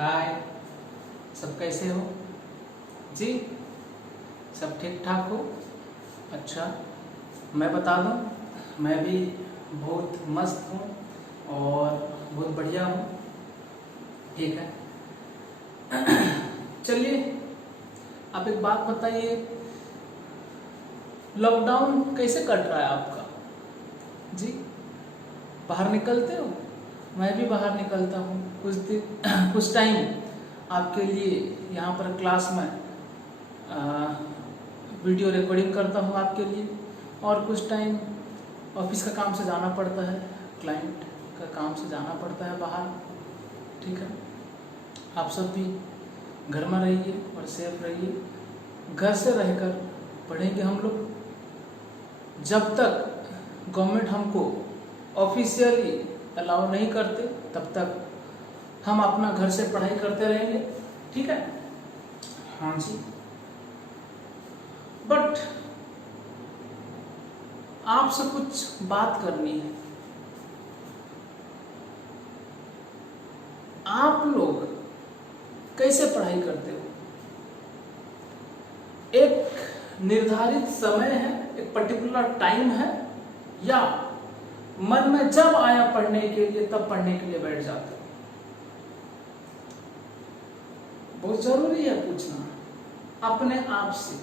हाय, सब कैसे हो जी? सब ठीक ठाक हो? अच्छा, मैं बता दूं, मैं भी बहुत मस्त हूँ और बहुत बढ़िया हूँ। ठीक है। चलिए, आप एक बात बताइए, लॉकडाउन कैसे कट रहा है आपका जी? बाहर निकलते हो? मैं भी बाहर निकलता हूँ कुछ टाइम आपके लिए यहाँ पर क्लास में वीडियो रिकॉर्डिंग करता हूँ आपके लिए, और कुछ टाइम ऑफिस का काम से जाना पड़ता है, क्लाइंट का काम से जाना पड़ता है बाहर। ठीक है, आप सब भी घर में रहिए और सेफ रहिए। घर से रहकर पढ़ेंगे हम लोग, जब तक गवर्नमेंट हमको ऑफिशियली अलाउ नहीं करते तब तक हम अपना घर से पढ़ाई करते रहेंगे। ठीक है? हाँ जी। बट आपसे कुछ बात करनी है। आप लोग कैसे पढ़ाई करते हो? एक निर्धारित समय है, एक पर्टिकुलर टाइम है, या मन में जब आया पढ़ने के लिए तब पढ़ने के लिए बैठ जाते हो? बहुत जरूरी है पूछना अपने आप से।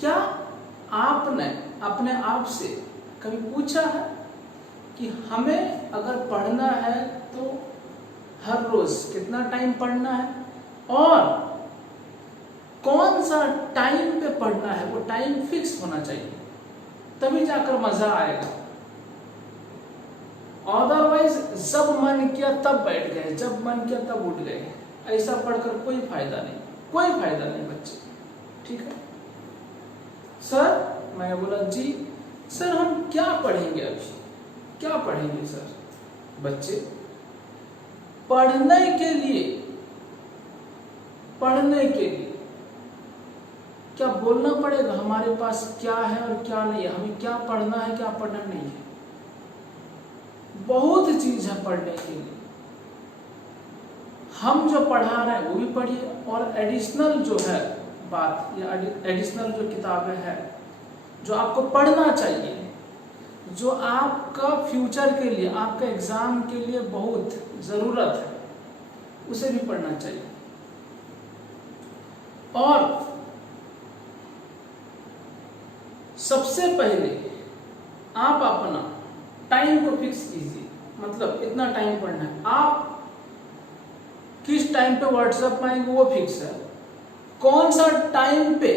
क्या आपने अपने आप से कभी पूछा है कि हमें अगर पढ़ना है तो हर रोज कितना टाइम पढ़ना है, और कौन सा टाइम पे पढ़ना है? वो टाइम फिक्स होना चाहिए, तभी जाकर मजा आएगा। अदरवाइज जब मन किया तब बैठ गए, जब मन किया तब उठ गए, ऐसा पढ़कर कोई फायदा नहीं, कोई फायदा नहीं बच्चे। ठीक है सर? मैं बोला जी सर, हम क्या पढ़ेंगे अभी? क्या पढ़ेंगे सर? बच्चे पढ़ने के लिए क्या बोलना पड़ेगा हमारे पास क्या है और क्या नहीं है, हमें क्या पढ़ना है क्या पढ़ना नहीं है। बहुत चीज है पढ़ने के लिए। हम जो पढ़ा रहे हैं वो भी पढ़िए, और एडिशनल जो है बात, या एडिशनल जो किताबें हैं जो आपको पढ़ना चाहिए, जो आपका फ्यूचर के लिए, आपका एग्जाम के लिए बहुत जरूरत है, उसे भी पढ़ना चाहिए। और सबसे पहले आप अपना टाइम को फिक्स कीजिए, मतलब इतना टाइम पढ़ना है। आप किस टाइम पे व्हाट्सएप में आएंगे वो फिक्स है, कौन सा टाइम पे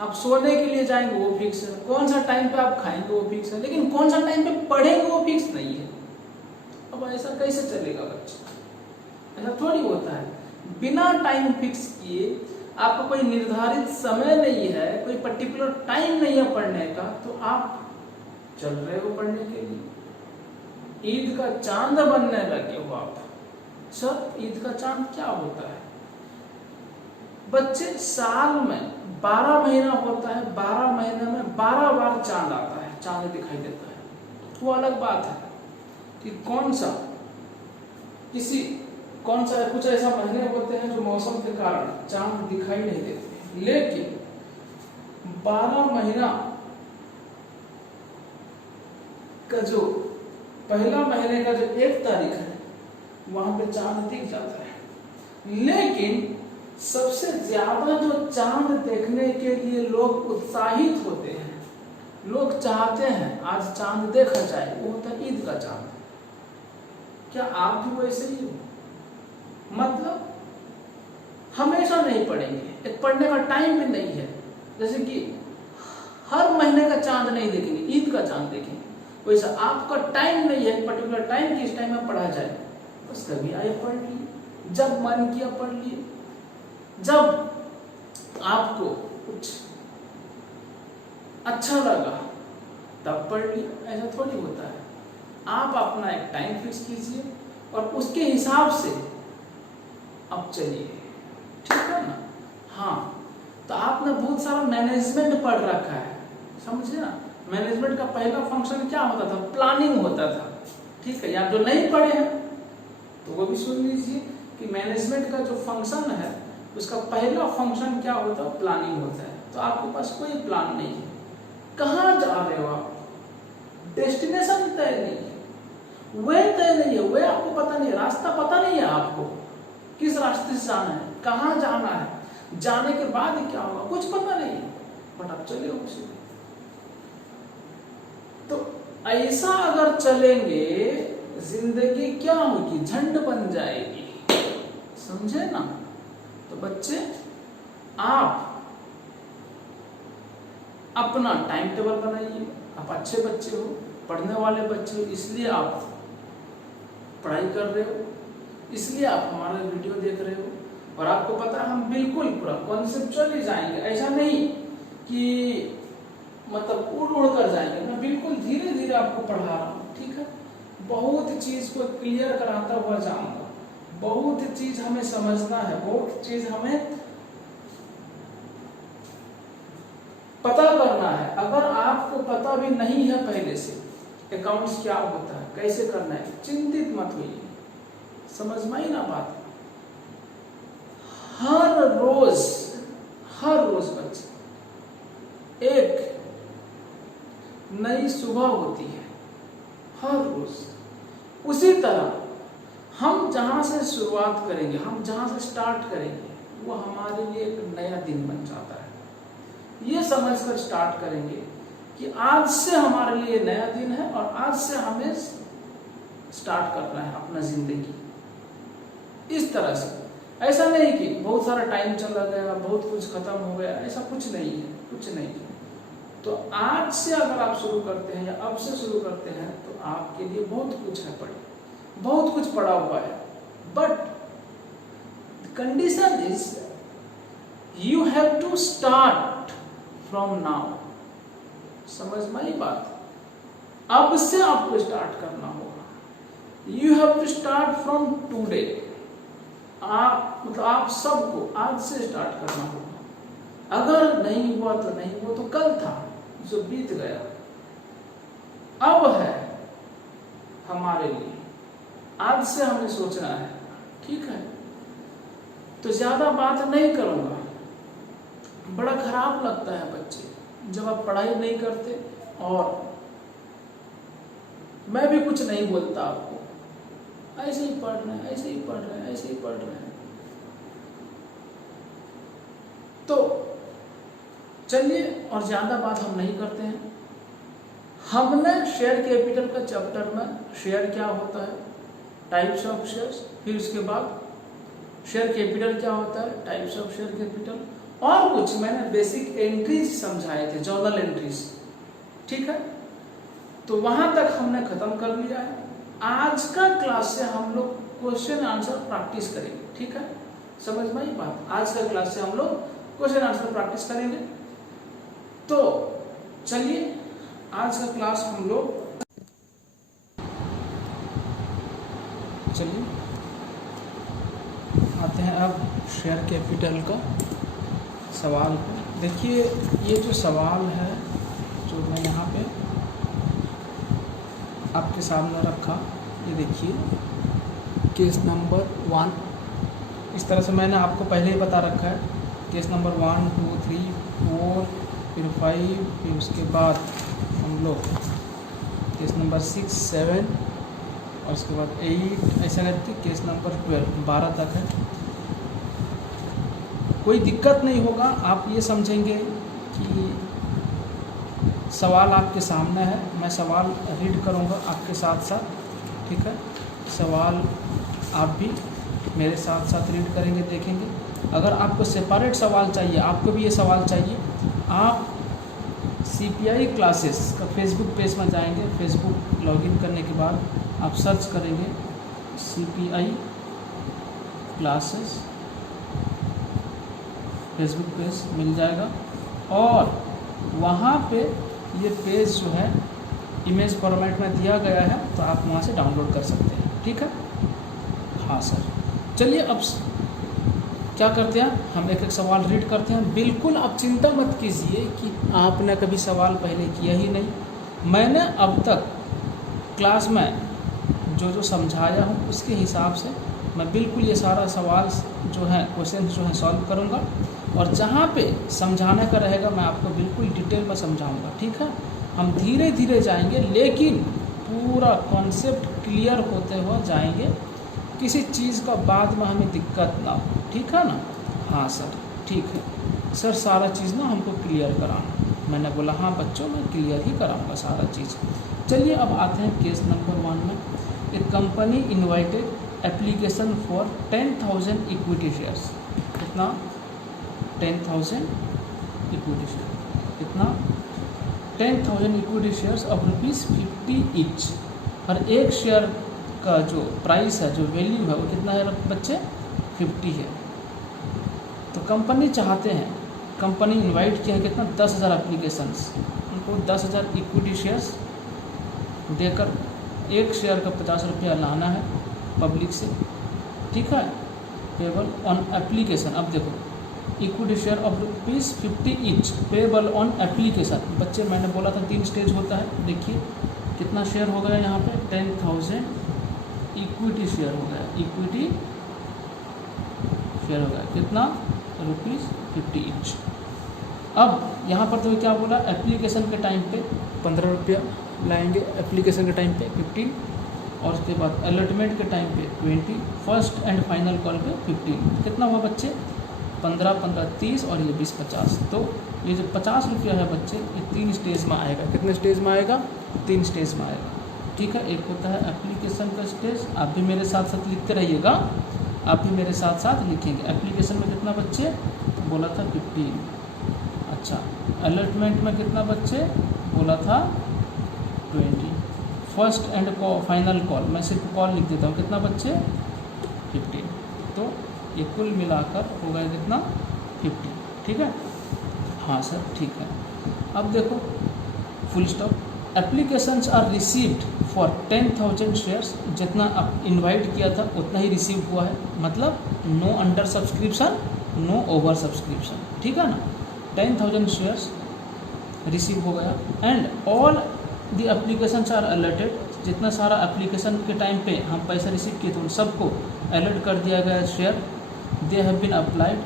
आप सोने के लिए जाएंगे वो फिक्स है, कौन सा टाइम पे आप खाएंगे वो फिक्स है, लेकिन कौन सा टाइम पे पढ़ेंगे वो फिक्स नहीं है। अब ऐसा कैसे चलेगा बच्चे? ऐसा थोड़ी होता है। बिना टाइम फिक्स किए, आपका कोई निर्धारित समय नहीं है, कोई पर्टिकुलर टाइम नहीं है पढ़ने का, तो आप चल रहे हो पढ़ने के लिए। ईद का चांद बनने लगे हो आप। सर, ईद का चांद क्या होता है? बच्चे, साल में 12 महीना होता है, 12 महीने में 12 बार चांद आता है, चांद दिखाई देता है। वो अलग बात है कि कौन सा कुछ ऐसा महीने होते हैं जो मौसम के कारण चांद दिखाई नहीं देते, लेकिन 12 महीना का जो पहला महीने का जो 1 तारीख है वहां पे चांद दिख जाता है। लेकिन सबसे ज्यादा जो चांद देखने के लिए लोग उत्साहित होते हैं, लोग चाहते हैं आज चांद देखा जाए, वो होता है ईद का चांद। क्या आप भी वैसे ही हो? मतलब हमेशा नहीं पढ़ेंगे, एक पढ़ने का टाइम भी नहीं है। जैसे कि हर महीने का चांद नहीं देखेंगे, ईद का चांद देखेंगे, वैसा आपका टाइम नहीं है, पर्टिकुलर टाइम किस टाइम में पढ़ा जाए, बस कभी आए पढ़ लिए, जब मन किया पढ़ लिए, जब आपको कुछ अच्छा लगा तब पढ़ लिया। ऐसा थोड़ी होता है। आप अपना एक टाइम फिक्स कीजिए और उसके हिसाब से अब चलिए। ठीक है ना? हाँ, तो आपने बहुत सारा मैनेजमेंट पढ़ रखा है, समझे ना? मैनेजमेंट का पहला फंक्शन क्या होता था? प्लानिंग होता था। ठीक है? या जो नहीं पढ़े हैं तो तो वो भी सुन लीजिए कि मैनेजमेंट का जो फंक्शन है उसका पहला फंक्शन क्या होता है, प्लानिंग होता है। तो आपके पास कोई प्लान नहीं है, कहाँ जा रहे हो आप, डेस्टिनेशन तय नहीं है, वे तय नहीं है, वे आपको पता नहीं है, रास्ता पता नहीं है आपको किस रास्ते से जाना है, कहाँ जाना है, जाने के बाद क्या होगा कुछ पता नहीं है, बट आप चले हो उसी। तो ऐसा अगर चलेंगे जिंदगी क्या होगी, झंड बन जाएगी, समझे ना। तो बच्चे आप अपना टाइम टेबल बनाइए, आप अच्छे बच्चे हो, पढ़ने वाले बच्चे हो, इसलिए आप पढ़ाई कर रहे हो, इसलिए आप हमारा वीडियो देख रहे हो, और आपको पता है हम बिल्कुल पूरा कॉन्सेप्चुअली जाएंगे, ऐसा नहीं कि मतलब उड़ उड़ कर जाएंगे, मैं बिल्कुल धीरे धीरे आपको पढ़ा रहा हूँ, ठीक है। बहुत चीज को क्लियर कराता हुआ जाऊंगा, बहुत चीज हमें समझना है, बहुत चीज हमें पता करना है। अगर आपको पता भी नहीं है पहले से अकाउंट्स क्या होता है, कैसे करना है, चिंतित मत होइए, समझ में आई ना बात। हर रोज बच्चे एक नई सुबह होती है, हर रोज। उसी तरह हम जहां से शुरुआत करेंगे, हम जहां से स्टार्ट करेंगे, वो हमारे लिए एक नया दिन बन जाता है। ये समझकर स्टार्ट करेंगे कि आज से हमारे लिए नया दिन है और आज से हमें स्टार्ट करना है अपना जिंदगी इस तरह से। ऐसा नहीं कि बहुत सारा टाइम चला गया, बहुत कुछ खत्म हो गया, ऐसा कुछ नहीं है, कुछ नहीं है। तो आज से अगर आप शुरू करते हैं या अब से शुरू करते हैं तो आपके लिए बहुत कुछ है, बहुत कुछ पड़ा हुआ है। But condition is you have to start from now. समझ में आई बात। अब से आपको स्टार्ट करना होगा। You have to start from today. आप मतलब आप सबको आज से स्टार्ट करना होगा। अगर नहीं हुआ तो नहीं हुआ, तो कल था जो बीत गया, अब है हमारे लिए। आज से हमें सोचना है, ठीक है। तो ज्यादा बात नहीं करूंगा। बड़ा खराब लगता है बच्चे जब आप पढ़ाई नहीं करते और मैं भी कुछ नहीं बोलता आपको, ऐसे ही पढ़ रहे हैं, ऐसे ही पढ़ रहे हैं, ऐसे ही पढ़ रहे हैं। तो चलिए, और ज्यादा बात हम नहीं करते हैं। हमने शेयर कैपिटल का चैप्टर में शेयर क्या होता है, टाइप्स ऑफ शेयर्स, फिर उसके बाद शेयर कैपिटल क्या होता है, टाइप्स ऑफ शेयर कैपिटल, और कुछ मैंने बेसिक एंट्रीज समझाए थे, जर्नल एंट्रीज, ठीक है। तो वहां तक हमने खत्म कर लिया है। आज का क्लास से हम लोग क्वेश्चन आंसर प्रैक्टिस करेंगे, ठीक है। समझ में आई बात। आज का क्लास से हम लोग क्वेश्चन आंसर प्रैक्टिस करेंगे। तो चलिए, आज का क्लास हम लोग चलिए आते हैं अब शेयर कैपिटल का सवाल पर। देखिए, ये जो सवाल है जो मैं यहाँ पे आपके सामने रखा, ये देखिए केस नंबर 1। इस तरह से मैंने आपको पहले ही बता रखा है, केस नंबर 1, 2, 3, 4, फिर 5, फिर उसके बाद हम लोग केस नंबर 6, 7 और उसके बाद 8, ऐसा करके केस नंबर 12 तक है। कोई दिक्कत नहीं होगा। आप ये समझेंगे कि सवाल आपके सामने है, मैं सवाल रीड करूँगा आपके साथ साथ, ठीक है। सवाल आप भी मेरे साथ साथ रीड करेंगे, देखेंगे। अगर आपको सेपरेट सवाल चाहिए, आपको भी ये सवाल चाहिए, आप CPI क्लासेस का फेसबुक पेज में जाएंगे। फेसबुक लॉगिन करने के बाद आप सर्च करेंगे CPI क्लासेस, फेसबुक पेज मिल जाएगा। और वहाँ पे ये पेज जो है इमेज फॉर्मेट में दिया गया है, तो आप वहाँ से डाउनलोड कर सकते हैं, ठीक है। हाँ सर, चलिए अब क्या करते हैं, हम एक एक सवाल रीड करते हैं। बिल्कुल आप चिंता मत कीजिए कि आपने कभी सवाल पहले किया ही नहीं। मैंने अब तक क्लास में जो जो समझाया हूँ उसके हिसाब से मैं बिल्कुल ये सारा सवाल जो है क्वेश्चन जो है सॉल्व करूँगा, और जहाँ पे समझाने का रहेगा मैं आपको बिल्कुल डिटेल में समझाऊँगा। ठीक है, हम धीरे धीरे जाएंगे लेकिन पूरा कॉन्सेप्ट क्लियर होते हुए जाएंगे, किसी चीज़ का बाद में हमें दिक्कत ना हो। ठीक है ना? हाँ सर ठीक है सर, सारा चीज़ ना हमको क्लियर कराना। मैंने बोला हाँ बच्चों मैं क्लियर ही कराऊंगा सारा चीज़। चलिए अब आते हैं केस नंबर 1 में। A company invited application for 10,000 equity shares. कितना? 10,000 इक्विटी शेयर। कितना? 10,000 इक्विटी शेयर्स ऑफ ₹50 ईच। और एक शेयर का जो प्राइस है, जो वैल्यू है वो कितना है बच्चे? 50 है। तो कंपनी चाहते हैं, कंपनी इनवाइट किया है कितना? 10,000 एप्लीकेशंस। उनको 10,000 इक्विटी शेयर्स देकर एक शेयर का 50 रुपया लाना है पब्लिक से। ठीक है, पेबल ऑन एप्लीकेशन। अब देखो equity share of ₹50 each payable on application. बच्चे मैंने बोला था 3 स्टेज होता है। देखिए कितना शेयर हो गया यहाँ पे? 10,000 इक्विटी शेयर हो गया। इक्विटी शेयर हो गया कितना? ₹50 ईच। अब यहाँ पर तो क्या बोला? एप्लीकेशन के टाइम पे 15 रुपया लाएंगे, एप्लीकेशन के टाइम पे 15, और उसके बाद अलॉटमेंट के टाइम पे 20, फर्स्ट एंड फाइनल कॉल पे 15। कितना हुआ बच्चे? 15, 15, 30 और ये 20, 50। तो ये जो 50 रुपया है बच्चे, ये 3 स्टेज में आएगा। कितने स्टेज में आएगा? 3 स्टेज में आएगा। ठीक है, एक होता है एप्लीकेशन का स्टेज। आप भी मेरे साथ साथ लिखते रहिएगा, आप भी मेरे साथ साथ लिखेंगे। एप्लीकेशन में कितना बच्चे? बोला था 15। अच्छा, अलॉटमेंट में कितना बच्चे? बोला था 20। फर्स्ट एंड फाइनल कॉल, मैं सिर्फ कॉल लिख देता हूँ। कितना बच्चे? 15। तो ये कुल मिलाकर हो गया कितना? 50। ठीक है, हाँ सर ठीक है। अब देखो full stop. Applications are received for 10,000 shares. जितना आप इनवाइट किया था उतना ही रिसीव हुआ है, मतलब no under subscription, no over subscription. ठीक है ना? 10,000 शेयर्स रिसीव हो गया। And all the applications are allotted. जितना सारा एप्लीकेशन के टाइम पे हम पैसा रिसीव किए थे उन सबको अलर्ट कर दिया गया share. They have been applied.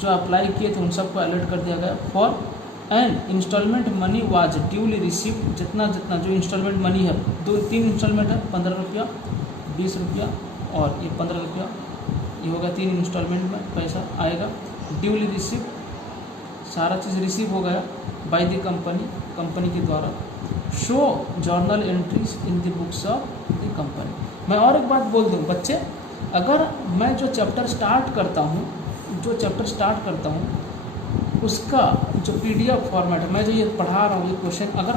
जो अप्लाई किए थे उन सबको अलर्ट कर दिया गया। For and installment money was duly received. जितना जितना जो इंस्टॉलमेंट मनी है, 2-3 इंस्टॉलमेंट है, 15 रुपया, 20 रुपया और ये 15 रुपया, ये होगा 3 इंस्टॉलमेंट में पैसा आएगा। ड्यूली रिसीव्ड, सारा चीज़ रिसीव हो गया बाय द कंपनी, कंपनी के द्वारा। Show journal entries in the books of the company. मैं और एक बात बोल दूँ बच्चे, अगर मैं जो चैप्टर स्टार्ट करता हूँ उसका जो PDF फॉर्मेट है, मैं जो ये पढ़ा रहा हूँ ये क्वेश्चन, अगर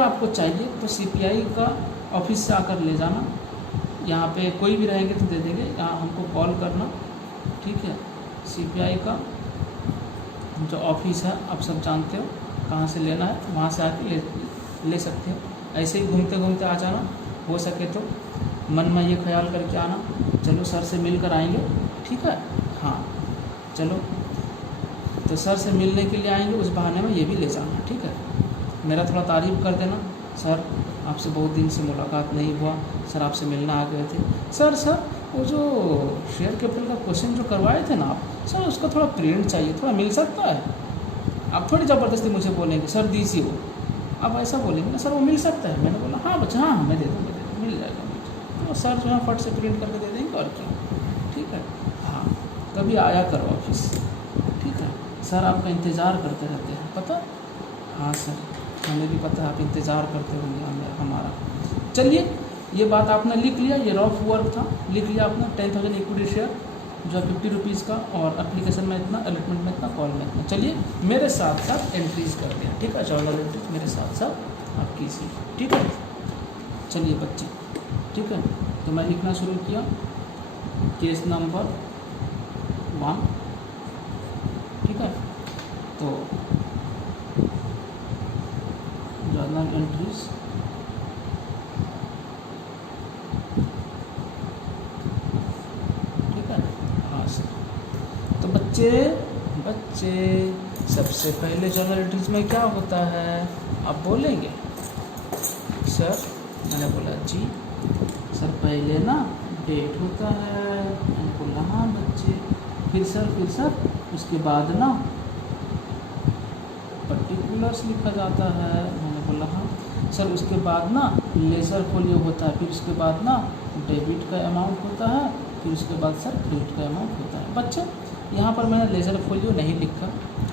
आपको चाहिए तो CPI का ऑफिस से आकर ले जाना। यहाँ पे कोई भी रहेंगे तो दे देंगे, यहाँ हमको कॉल करना। ठीक है, CPI का जो ऑफिस है आप सब जानते हो कहाँ से लेना है, वहाँ से आके ले सकते हो। ऐसे ही घूमते घूमते आ जाना, हो सके तो मन में ये ख्याल करके आना चलो सर से मिलकर आएंगे। ठीक है, हाँ चलो, तो सर से मिलने के लिए आएंगे, उस बहाने में ये भी ले जाना। ठीक है, मेरा थोड़ा तारीफ़ कर देना, सर आपसे बहुत दिन से मुलाकात नहीं हुआ, सर आपसे मिलना आ गए थे। सर वो जो शेयर कैपिटल का क्वेश्चन जो करवाए थे ना आप, सर उसका थोड़ा प्रिंट चाहिए, थोड़ा मिल सकता है? आप थोड़ी ज़बरदस्ती मुझे बोलेंगे सर दीजिए वो, आप ऐसा बोलेंगे ना सर वो मिल सकता है। मैंने बोला हाँ बच्चा, हाँ मैं दे दूँगा, मिल जाएगा मुझे। तो सर जो है फट से प्रिंट करके दे देंगे और क्या। ठीक है, हाँ कभी आया करो ऑफिस। ठीक है, सर आपका इंतज़ार करते रहते हैं, पता? हाँ सर हमें भी पता है आप इंतज़ार करते होंगे हमारा। चलिए ये बात आपने लिख लिया, ये रफ वर्क था, लिख लिया आपने। 10,000 इक्विटी शेयर जो 50 रुपीज़ का, और एप्लीकेशन में इतना, अलॉटमेंट में इतना, कॉल में इतना। चलिए मेरे साथ साथ एंट्रीज कर दिया। ठीक है, जर्नल एंट्रीज मेरे साथ साथ आप कीजिए। ठीक है, चलिए बच्चे, ठीक है, तो मैं लिखना शुरू किया। Case number 1। ठीक है, तो जर्नल एंट्रीज, ठीक है, हाँ सर। तो बच्चे सबसे पहले जर्नल एंट्रीज में क्या होता है आप बोलेंगे? सर मैंने बोला जी सर पहले ना डेट होता है, मैंने बोला हाँ बच्चे। फिर सर उसके बाद ना पर्टिकुलर्स लिखा जाता है, मैंने बोला हाँ सर। उसके बाद ना लेजर फोलियो होता है, फिर उसके बाद ना डेबिट का अमाउंट होता है, फिर उसके बाद सर क्रेडिट का अमाउंट होता है। बच्चे यहाँ पर मैंने लेजर फोलियो नहीं लिखा,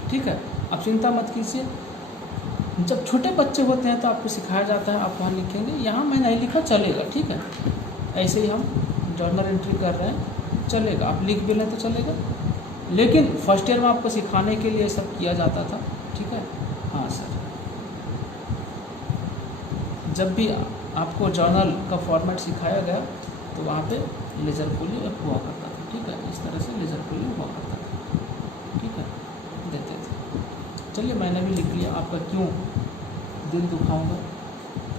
ठीक है। आप चिंता मत कीजिए, जब छोटे बच्चे होते हैं तो आपको सिखाया जाता है, आप वहाँ लिखेंगे। यहाँ मैं नहीं लिखा, चलेगा, ठीक है। ऐसे ही हम जर्नल एंट्री कर रहे हैं, चलेगा। आप लिख भी लें तो चलेगा, लेकिन फर्स्ट ईयर में आपको सिखाने के लिए सब किया जाता था, ठीक है। हाँ सर, जब भी आपको जर्नल का फॉर्मेट सिखाया गया तो वहाँ पे लेजर फोलियो हुआ करता था, ठीक है। इस तरह से लेजर फोलियो हुआ करता था, ठीक है, देते थे। चलिए मैंने भी लिख लिया, आपका क्यों दिल दुखाऊंगा,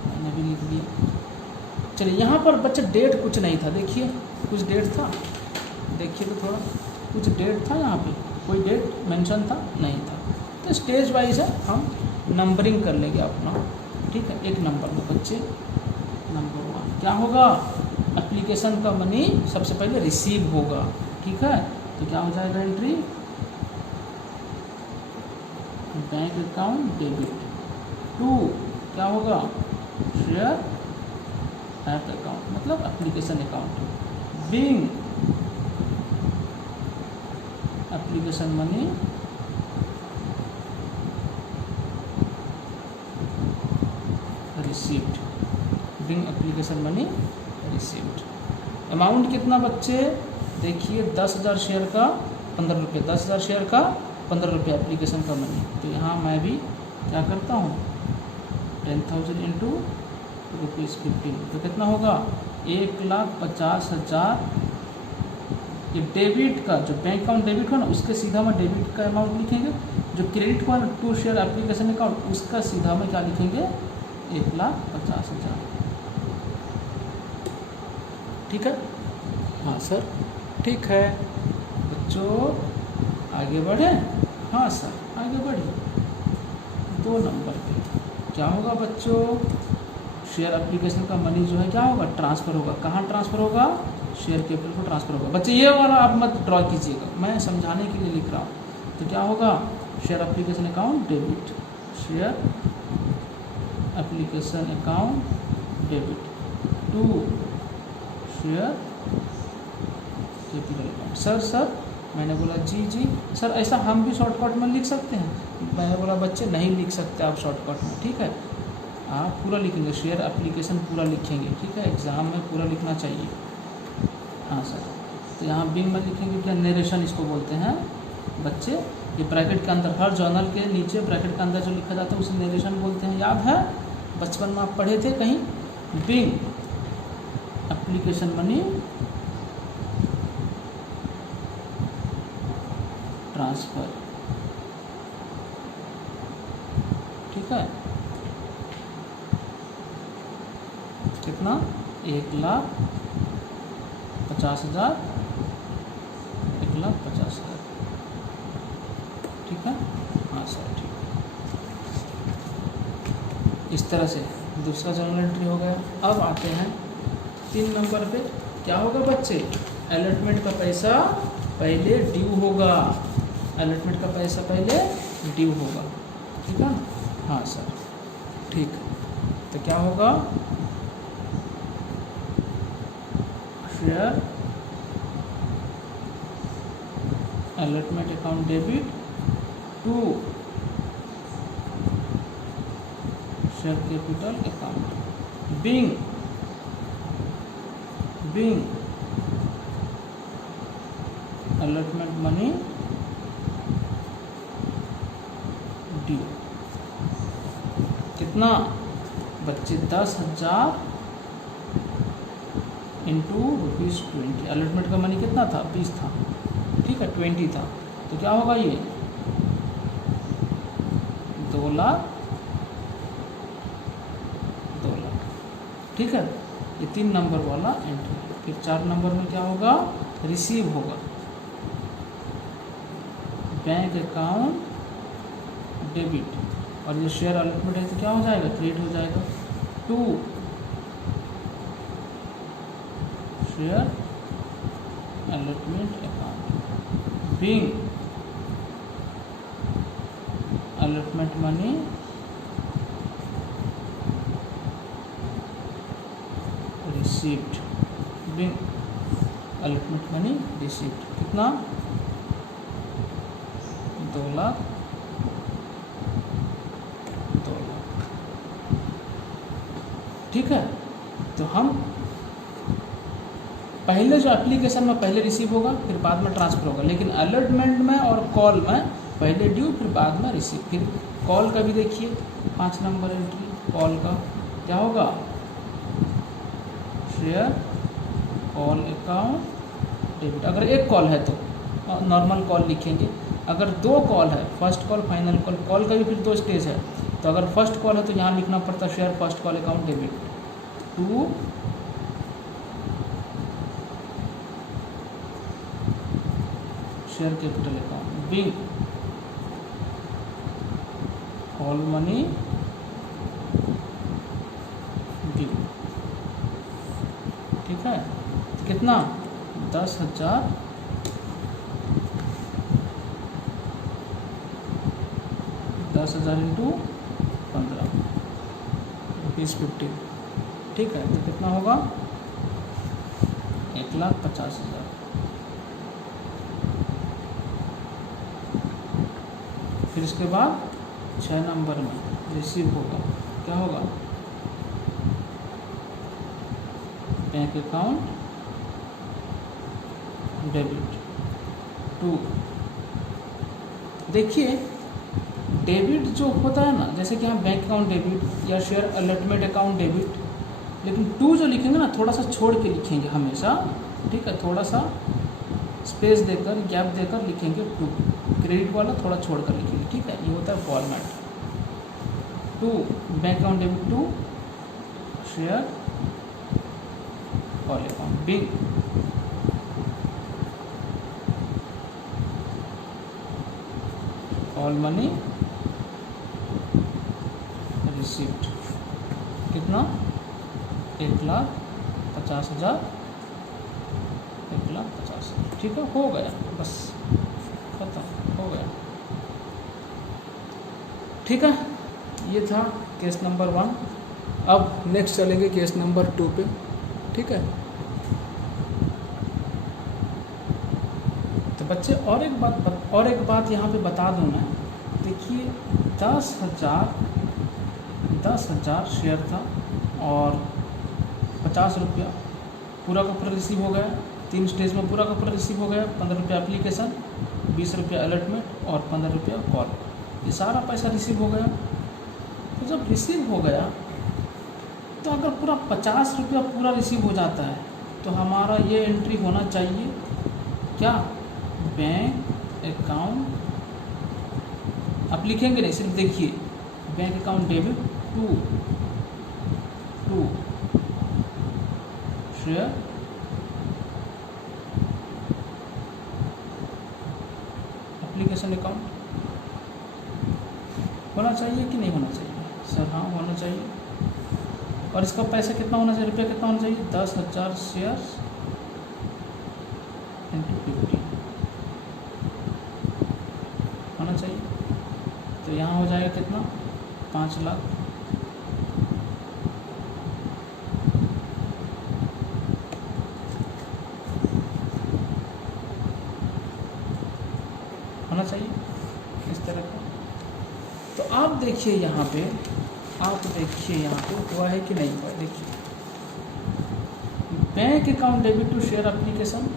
मैंने भी लिख लिया। चलिए यहाँ पर बच्चे डेट कुछ नहीं था, देखिए कुछ डेट था, देखिए तो थोड़ा कुछ डेट था यहाँ पे, कोई डेट मेंशन था नहीं था। तो स्टेज वाइज है, हम नंबरिंग कर लेंगे अपना, ठीक है। एक नंबर में बच्चे, नंबर 1 क्या होगा, एप्लीकेशन का मनी सबसे पहले रिसीव होगा, ठीक है। तो क्या हो जाएगा एंट्री, बैंक अकाउंट डेबिट। 2 क्या होगा, शेयर ऐप अकाउंट, मतलब application account. Being application money received, being application money received. Amount कितना बच्चे, देखिए 10,000 शेयर का 15 रुपये, 10,000 शेयर का 15 रुपये एप्लीकेशन का मनी। तो यहाँ मैं भी क्या करता हूँ, 10,000 इंटू ₹15, तो कितना होगा 1,50,000। ये डेबिट का जो बैंक अकाउंट डेबिट हो ना, उसके सीधा में डेबिट का अमाउंट लिखेंगे। जो क्रेडिट हुआ ना, 2 शेयर एप्लीकेशन अकाउंट, उसका सीधा में क्या लिखेंगे, 1,50,000, ठीक है। हाँ सर, ठीक है बच्चों, आगे बढ़े। हाँ सर, आगे बढ़िए। 2 नंबर पे क्या होगा बच्चों, शेयर एप्लीकेशन का मनी जो है क्या होगा, ट्रांसफ़र होगा। कहाँ ट्रांसफ़र होगा, शेयर कैपिटल को ट्रांसफ़र होगा। बच्चे ये वाला आप मत ड्रॉ कीजिएगा, मैं समझाने के लिए लिख रहा हूँ। तो क्या होगा, share application account debit, share application account debit. 2 share capital account. Sir मैंने बोला जी सर, ऐसा हम भी शॉर्टकट में लिख सकते हैं। मैंने बोला बच्चे नहीं लिख सकते आप शॉर्टकट में, ठीक है। आप पूरा लिखेंगे, शेयर एप्लीकेशन पूरा लिखेंगे, ठीक है। एग्ज़ाम में पूरा लिखना चाहिए। हाँ सर, तो यहाँ बिंग में लिखेंगे क्या, नरेशन इसको बोलते हैं बच्चे। ये ब्रैकेट के अंदर, हर जर्नल के नीचे ब्रैकेट के अंदर जो लिखा जाता है उसे नरेशन बोलते हैं। याद है, बचपन में आप पढ़े थे कहीं। बिंग एप्लीकेशन मनी ट्रांसफ़र, ठीक है। कितना, 1,50,000, 1,50,000, ठीक है। हाँ सर, ठीक है। इस तरह से दूसरा जर्नल एंट्री हो गया। अब आते हैं 3 नंबर पे, क्या होगा बच्चे, अलॉटमेंट का पैसा पहले ड्यू होगा, अलॉटमेंट का पैसा पहले ड्यू होगा, ठीक है। हाँ सर, ठीक। तो क्या होगा, share allotment account debit. 2 share capital account. Being allotment money due. कितना बच्चे, 10,000 इंटू ₹20। अलॉटमेंट का मनी कितना था, 20 था, ठीक है, 20 था। तो क्या होगा ये, 2 लाख, ठीक है। ये 3 नंबर वाला एंट्री। फिर 4 नंबर में क्या होगा, रिसीव होगा, बैंक अकाउंट डेबिट। और ये शेयर अलॉटमेंट है तो क्या हो जाएगा, क्रेडिट हो जाएगा। 2 share allotment account being allotment money received being allotment money received कितना 2 लाख ठीक है। तो हम पहले जो एप्लीकेशन में पहले रिसीव होगा फिर बाद में ट्रांसफ़र होगा, लेकिन अलॉटमेंट में और कॉल में पहले ड्यू फिर बाद में रिसीव। फिर कॉल का भी देखिए 5 नंबर एंट्री कॉल का क्या होगा, शेयर कॉल अकाउंट डेबिट। अगर एक कॉल है तो नॉर्मल कॉल लिखेंगे, अगर 2 कॉल है first call final call, call का भी फिर 2 स्टेज है। तो अगर फर्स्ट कॉल है तो यहाँ लिखना पड़ता है share first call account debit to share capital account being call money due. ठीक है, तो कितना 10,000 इंटू 15 ₹50। ठीक है, तो कितना होगा 1,50,000। फिर इसके बाद 6 नंबर में रिसीव होगा, क्या होगा बैंक अकाउंट डेबिट टू। देखिए डेबिट जो होता है ना, जैसे कि हम बैंक अकाउंट डेबिट या शेयर अलॉटमेंट अकाउंट डेबिट, लेकिन टू जो लिखेंगे ना थोड़ा सा छोड़ के लिखेंगे हमेशा। ठीक है, थोड़ा सा स्पेस देकर गैप देकर लिखेंगे टू, क्रेडिट वाला थोड़ा छोड़ कर लिखेंगे। ठीक है, ये होता है format. Two bank account debit to share call account being call money received. कितना 1,50,000 1,50,000। ठीक है, हो गया, बस खत्म हो गया। ठीक है, ये था केस नंबर 1। अब नेक्स्ट चलेंगे केस नंबर 2 पे। ठीक है, तो बच्चे और एक बात यहाँ पे बता दूँ मैं। देखिए 10,000 शेयर था और 50 रुपया पूरा का पूरा रिसीव हो गया। 3 स्टेज में पूरा का पूरा रिसीव हो गया। 15 रुपया एप्लीकेशन, 20 रुपया अलॉटमेंट और 15 रुपया कॉल। ये सारा पैसा रिसीव हो गया। तो जब रिसीव हो गया तो अगर पूरा 50 रुपया पूरा रिसीव हो जाता है तो हमारा ये एंट्री होना चाहिए क्या, बैंक अकाउंट। आप लिखेंगे नहीं, सिर्फ देखिए bank account debit to share application account होना चाहिए कि नहीं होना चाहिए सर? हाँ, होना चाहिए। और इसका पैसा कितना होना चाहिए, रुपया कितना होना चाहिए, 10,000 शेयर्स इंटू 50 होना चाहिए। तो यहाँ हो जाएगा कितना 5 लाख। होना चाहिए इस तरह का। तो आप देखिए यहाँ पे, हुआ है कि नहीं हुआ। देखिए bank account debit to share application,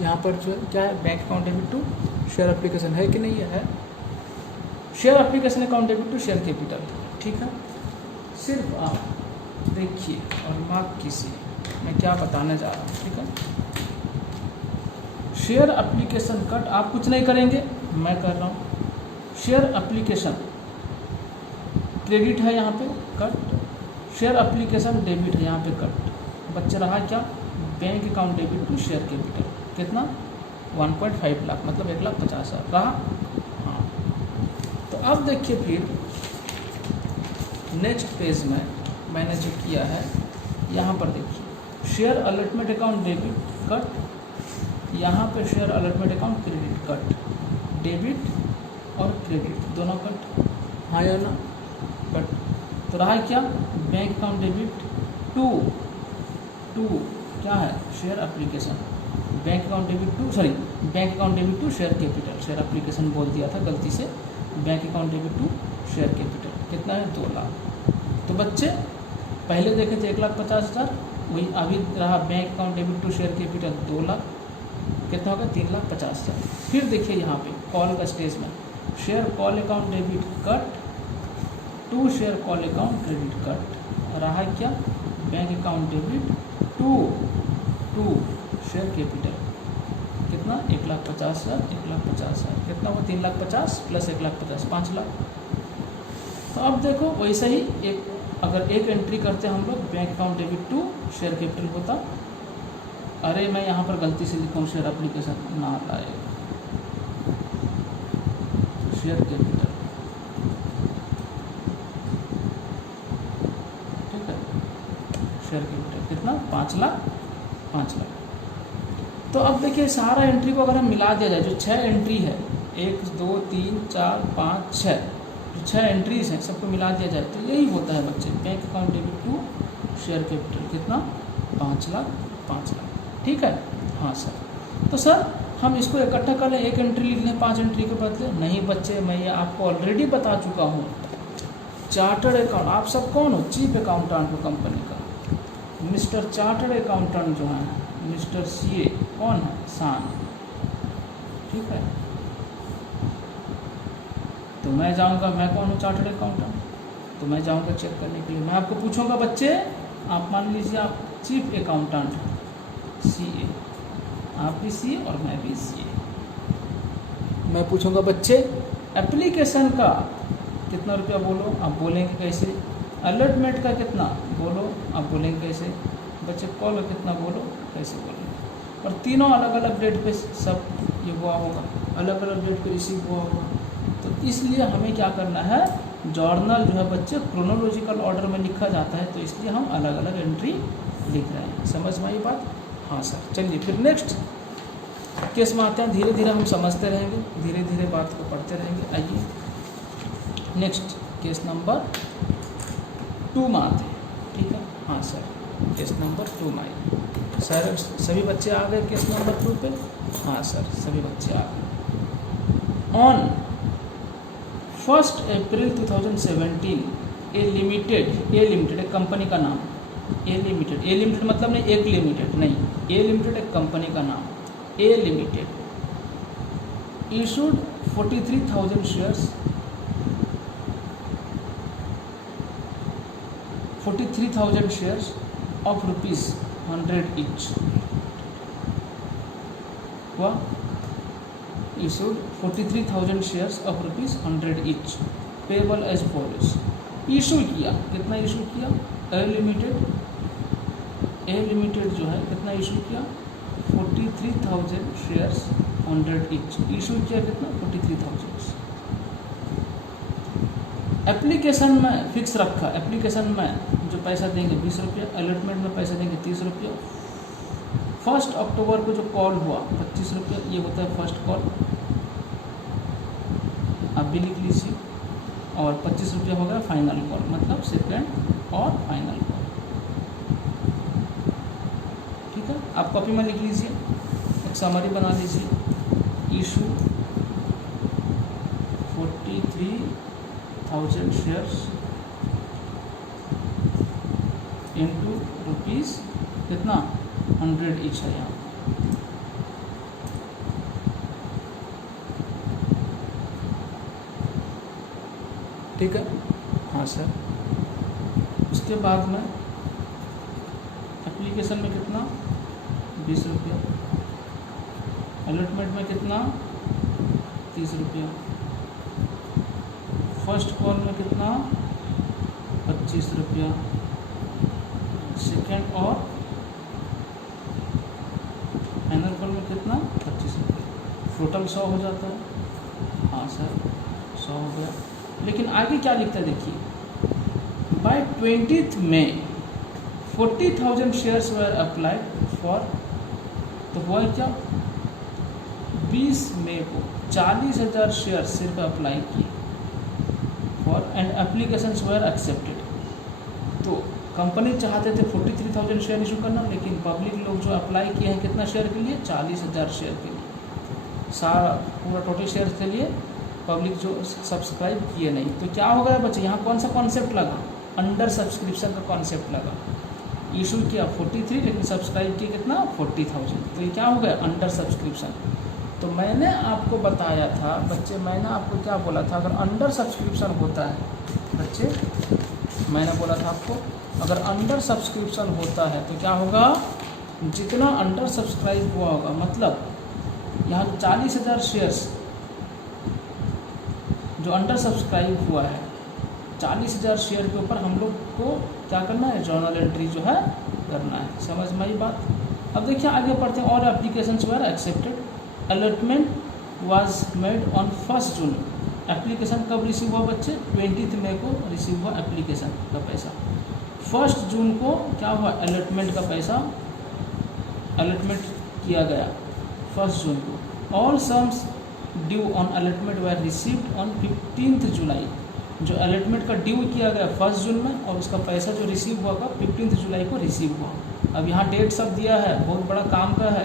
यहाँ पर जो क्या है bank account debit to share application है कि नहीं है। Share application account debit to share capital. ठीक है, सिर्फ आप देखिए और मार्क कीजिए मैं क्या बताने जा रहा हूँ। ठीक है, शेयर एप्लीकेशन कट आप कुछ नहीं करेंगे, मैं कर रहा हूँ। शेयर एप्लीकेशन क्रेडिट है यहाँ पे कट, शेयर एप्लीकेशन डेबिट है यहाँ पे कट। बच्चे रहा क्या, bank account debit to share capital कितना 1.5 लाख मतलब 1,50,000 रहा। हाँ, तो अब देखिए फिर नेक्स्ट पेज में मैंने जो किया है यहाँ पर देखिए share allotment account debit cut, यहाँ पे share allotment account credit cut, debit और क्रेडिट दोनों कट, हाँ या ना, कट। तो रहा क्या, बैंक अकाउंट डेबिट टू क्या है, share application, bank account debit to share capital, share application बोल दिया था गलती से, bank account debit to share capital कितना है 2 लाख। तो बच्चे पहले देखे थे 1,50,000, वही अभी रहा bank account debit to share capital 2 lakh, कितना होगा 3,50,000। फिर देखिए यहाँ पे कॉल का स्टेज में share call account debit cut to share call account credit cut, रहा क्या bank account debit to share capital कितना 1,50,000 कितना हुआ 3,50,000 प्लस 1,50,000 5 लाख। तो अब देखो वैसे ही अगर एक एंट्री करते हम लोग bank account debit to share capital होता, अरे मैं यहाँ पर गलती से लिखा हूँ शेयर एप्लीकेशन ना लाएगा, शेयर कैपिटल, ठीक है, शेयर कैपिटल कितना 5 लाख। तो अब देखिए सारा एंट्री को अगर हम मिला दिया जाए, जो 6 एंट्री है 1 2 3 4 5 6 जो 6 एंट्रीज हैं सबको मिला दिया जाए तो यही होता है बच्चे, bank account debit to share capital कितना 5 लाख, ठीक है। हाँ सर, तो सर हम इसको इकट्ठा कर लें, एक एंट्री लिख लें 5 एंट्री के बदले, नहीं बच्चे मैं ये आपको ऑलरेडी बता चुका हूँ, चार्टर्ड अकाउंट, आप सब कौन हो, चीफ अकाउंटेंट हो कंपनी का, मिस्टर चार्टर्ड अकाउंटेंट जो है मिस्टर CA कौन है, शान, ठीक है। तो मैं जाऊंगा, मैं कौन हूँ चार्टर्ड अकाउंटेंट, तो मैं जाऊंगा चेक करने के लिए, मैं आपको पूछूंगा बच्चे, आप मान लीजिए आप चीफ अकाउंटेंट CA, आप भी CA और मैं भी CA, मैं पूछूंगा बच्चे एप्लीकेशन का कितना रुपया बोलो, आप बोलेंगे कैसे, अलॉटमेंट का कितना बोलो, आप बोलेंगे कैसे, बच्चे कॉल का कितना बोलो, कैसे बोलेंगे, और तीनों अलग अलग डेट पे सब ये हुआ होगा, अलग अलग डेट पे रिसीव हुआ होगा। तो इसलिए हमें क्या करना है, जर्नल जो है बच्चे क्रोनोलॉजिकल ऑर्डर में लिखा जाता है, तो इसलिए हम अलग अलग एंट्री लिख रहे हैं, समझ में आई बात। हाँ सर, चलिए फिर नेक्स्ट केस में आते हैं, धीरे धीरे हम समझते रहेंगे, धीरे धीरे बात को पढ़ते रहेंगे। आइए नेक्स्ट केस नंबर 2 में आते हैं, ठीक है। हाँ सर, केस नंबर 2 में आइए सर, सभी बच्चे आ गए केस नंबर 2 पे, हाँ सर सभी बच्चे आ गए। ऑन 1 अप्रैल 2017 ए लिमिटेड एक कंपनी का नाम, ए लिमिटेड मतलब नहीं एक लिमिटेड नहीं, ए लिमिटेड एक कंपनी का नाम, A limited issued 43,000 shares 43,000 shares of ₹100 each हुआ, issued 43,000 shares of ₹100 each payable as follows. Issue किया, कितना इशू किया, ए लिमिटेड जो है कितना इशू किया 43,000 शेयर्स 100 each, इशू किया कितना 43,000। एप्लीकेशन में फिक्स रखा, एप्लीकेशन में जो पैसा देंगे 20 रुपया, अलॉटमेंट में पैसा देंगे 30 रुपया। 1 अक्टूबर को जो कॉल हुआ 25 रुपया, ये होता है फर्स्ट कॉल, आप भी लिख लीजिए, और 25 रुपया हो गया फाइनल कॉल, मतलब सेकेंड और फाइनल कॉल, ठीक है। आप कॉपी में लिख लीजिए, एक समरी बना लीजिए, इशू 43,000 शेयर्स इंटू रुपीज़ कितना 100 each है यहाँ, ठीक है। हाँ सर, उसके बाद में एप्लीकेशन में कितना 20 रुपया, अलॉटमेंट में कितना 30 रुपया, फर्स्ट कॉल में कितना 25 रुपया, सेकेंड और फाइनल कॉल में कितना 25 रुपया, टोटल 100 हो जाता है। हाँ सर 100 हो गया, लेकिन आगे क्या लिखता है देखिए, by 20 May 40,000 shares were applied for, तो हुआ क्या, 20 मई को 40,000 शेयर सिर्फ अप्लाई किए for and applications were accepted. तो कंपनी चाहते थे 43,000 शेयर इशू करना, लेकिन पब्लिक लोग जो अप्लाई किए हैं कितना शेयर के लिए, 40,000 शेयर के लिए, सारा पूरा टोटल शेयर के लिए पब्लिक जो सब्सक्राइब किए नहीं। तो क्या हो गया बच्चे, यहाँ कौन सा कॉन्सेप्ट लगा, अंडर सब्सक्रिप्शन का कॉन्सेप्ट लगा। इशू किया 43 लेकिन सब्सक्राइब किया कितना, 40,000, तो ये क्या हो गया, अंडर सब्सक्रिप्शन। तो मैंने आपको बताया था बच्चे, मैंने आपको क्या बोला था, अगर अंडर सब्सक्रिप्शन होता है बच्चे, मैंने बोला था आपको अगर अंडर सब्सक्रिप्शन होता है तो क्या होगा, जितना अंडर सब्सक्राइब हुआ होगा, मतलब यहाँ 40,000 शेयर्स जो अंडर सब्सक्राइब हुआ है, 40,000 शेयर के ऊपर हम लोग को क्या करना है, जर्नल एंट्री जो है करना है। समझ में आई बात। अब देखिए आगे पढ़ते हैं। और applications were accepted, allotment was made on 1 June. Application कब रिसीव हुआ बच्चे, 20 मई को रिसीव हुआ एप्लीकेशन का पैसा। 1 जून को क्या हुआ, अलॉटमेंट का पैसा अलॉटमेंट किया गया 1 जून को। All sums due on allotment were received on 15 जुलाई। जो अलॉटमेंट का ड्यू किया गया 1 जून में, और उसका पैसा जो रिसीव हुआ का 15 जुलाई को रिसीव हुआ। अब यहाँ डेट सब दिया है, बहुत बड़ा काम का है।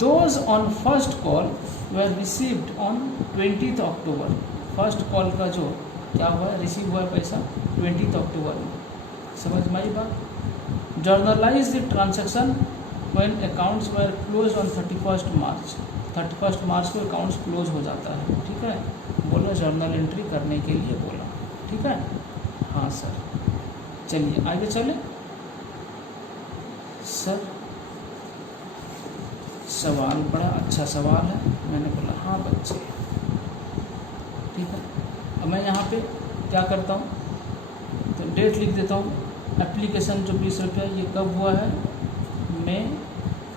Those on first call were received on 20 October. First call का जो क्या हुआ, रिसीव हुआ पैसा 20 अक्टूबर में। समझ में आई बात। Generalized the transaction when accounts were close on 31 मार्च। 31 मार्च को अकाउंट्स क्लोज हो जाता है, ठीक है। बोला जर्नल एंट्री करने के लिए बोला, ठीक है। हाँ सर, चलिए आगे चले। सर सवाल बड़ा अच्छा सवाल है, मैंने बोला हाँ बच्चे, ठीक है। अब मैं यहाँ पे क्या करता हूँ, तो डेट लिख देता हूँ। एप्लीकेशन जो 20 रुपया, ये कब हुआ है, मई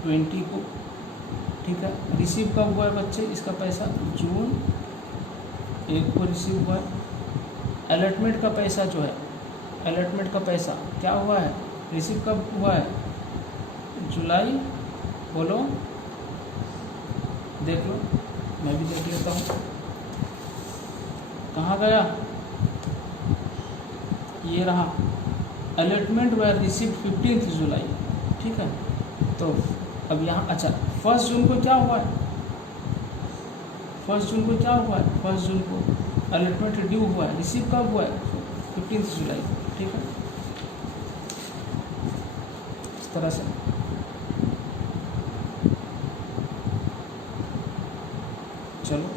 20 को, ठीक है। रिसीव कब हुआ है बच्चे, इसका पैसा जून 1 को रिसीव हुआ है। अलॉटमेंट का पैसा जो है, अलॉटमेंट का पैसा क्या हुआ है, रिसीव कब हुआ है, जुलाई, बोलो, देख लो, मैं भी देख लेता हूँ। कहाँ गया, ये रहा। अलॉटमेंट वर रिसीव 15 जुलाई, ठीक है। तो अब यहाँ अच्छा 1 जून को क्या हुआ है, 1 जून को क्या हुआ है, 1 जून को अलॉटमेंट ड्यू हुआ है, रिसीव कब हुआ है, 15 जुलाई, ठीक है। इस तरह से चलो।